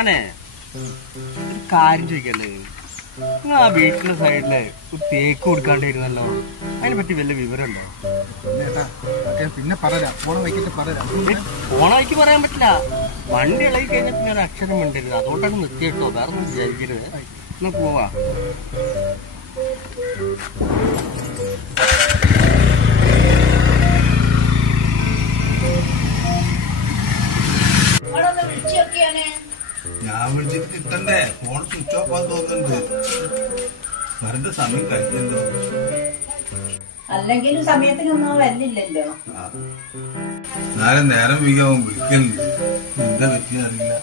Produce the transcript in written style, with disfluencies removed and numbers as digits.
ഞാനേ ഒരു കാര്യം ചോദിക്കല്ലേ, നിങ്ങൾ ആ വീട്ടിലെ സൈഡില് തേക്ക് കൊടുക്കാണ്ടിരുന്നല്ലോ, അതിനെ പറ്റി വല്ല വിവരമുണ്ടോ? പിന്നെ പറയാം, പോണ വൈകിട്ട് പറയാം. പോണ വഴിക്ക് പറയാൻ പറ്റില്ല. വണ്ടി ഇളകി കഴിഞ്ഞാൽ പിന്നെ ഒരു അക്ഷരം മിണ്ടരുത്. അതുകൊണ്ടാണ് നിർത്തിയിട്ടോ, വേറെ ഒന്നും വിചാരിക്കരുത്. എന്നാ പോവാ. ഞാൻ വിളിച്ചിട്ട് കിട്ടണ്ടേ? ഫോൺ സ്വിച്ച് ഓഫ് ആന്ന് തോന്നുന്നുണ്ട്. വരണ്ട സമയം കഴിഞ്ഞല്ലോ. അല്ലെങ്കിലും സമയത്തിനൊന്നും വരില്ലല്ലോ. നേരം വീക്കാവും വിളിക്കലുണ്ട്. എന്താ പറ്റിയ അറിയില്ല.